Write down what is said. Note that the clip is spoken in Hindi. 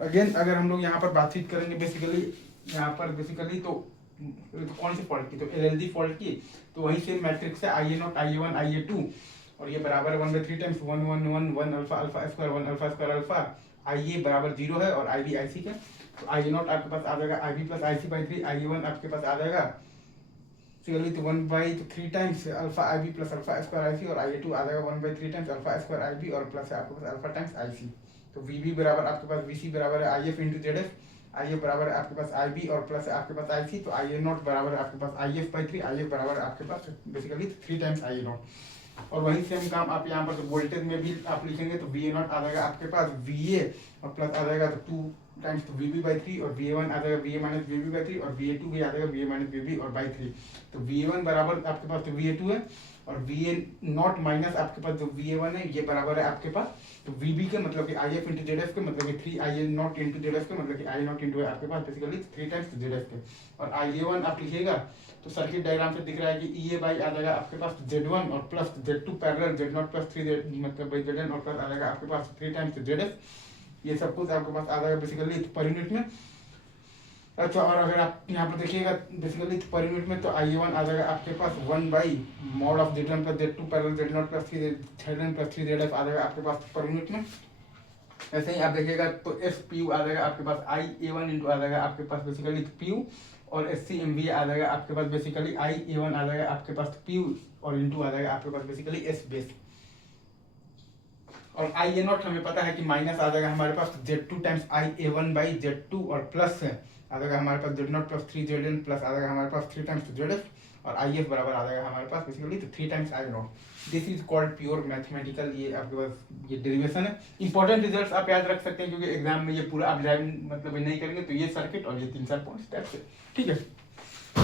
अगेन अगर हम लोग यहाँ पर बातचीत करेंगे बेसिकली यहाँ पर बेसिकली तो कौन सी फॉल्ट की, तो एलएलजी फॉल्ट की, तो वही सेम मैट्रिक्स है I A naught I A one I A two, और ये बराबर 1/3 times 1 1 1 1 alpha alpha square 1 alpha square alpha, I A बराबर 0 है और आई बी आई सी का, तो आई ए नॉट आपके पास आ जाएगा I B plus I C by 3, I A one आपके पास आ जाएगा सिमिलरली तो 1/3 times alpha I B plus alpha square I C, और आई ए टू आ जाएगा 1/3 times alpha square I B और प्लस है आपके पास अल्फा टाइम्स आई सी। तो वी बी बराबर आपके पास वी सी बराबर है I F into Z F, I F बराबर है आपके पास आई बी और प्लस है आपके पास आई सी, तो आई ए नॉट बराबर है आपके पास I F by 3, I F बराबर है आपके पास basically 3 times I A naught. और वही सेम काम आप यहाँ पर वोल्टेज में भी आप लिखेंगे तो वी ए नॉट आ जाएगा आपके पास वी ए और प्लस आ जाएगा तो 2 टाइम्स तो वी बी बाई 3, और वी ए वन आ जाएगा V A minus V B by 3, और वी ए टू भी आ जाएगा V A minus V B और बाई 3। तो वी ए वन बराबर आपके पास तो वी ए टू है, और वी ए नॉट माइनस आपके पास जो वी ए वन है ये बराबर है आपके पास तो वी बी के मतलब कि I F into Z F के मतलब कि 3 I A not into Z F के मतलब कि आई नॉट इंटू है आपके पास बेसिकली 3 टाइम्स जेड एफ के। और आई ए वन आप लिखिएगा तो सर्किट डायग्राम से दिख रहा है कि ई ए बाई आ जाएगा आपके पास जेड वन और plus Z two parallel Z not plus 3 मतलब बाई जेड एन और प्लस आ जाएगा आपके पास 3 टाइम्स जेड एफ, ये सब कुछ आपके पास आ जाएगा बेसिकली पर यूनिट में। अच्छा, और अगर आप यहाँ पर देखिएगा बेसिकली पर यूनिट में तो आई ए वन आ जाएगा आपके पास 1 by mod of Z one plus Z two parallel Z not plus 3 Z N plus 3 Z F आ जाएगा आपके पास पर यूनिट में। ऐसे ही आप देखिएगा तो एस पी यू आ जाएगा आपके पास आई ए वन इंटू आ जाएगा आपके पास बेसिकली पी यू, और एस सी एम वी आ जाएगा आपके पास बेसिकली आई ए वन आ जाएगा आपके पास पी यू और इंटू आ जाएगा आपके पास बेसिकली एस बेस। और आई ए नॉट हमें पता है कि माइनस आ जाएगा हमारे पास Z two times I A one by Z two, और प्लस आ जाएगा हमारे पास Z not plus 3 Z N plus आ जाएगा हमारे पास 3 टाइम्स जेड एफ, और आई एफ बराबर आ जाएगा हमारे पास बेसिकली तो 3 times I not. This is called pure mathematical, ये आपके पास ये डेरिवेशन है। इंपॉर्टेंट रिजल्ट्स आप याद रख सकते हैं क्योंकि एग्जाम में ये पूरा आप ड्राइव मतलब नहीं करेंगे तो ये सर्किट और ये 3-4 पॉइंट्स, ठीक है।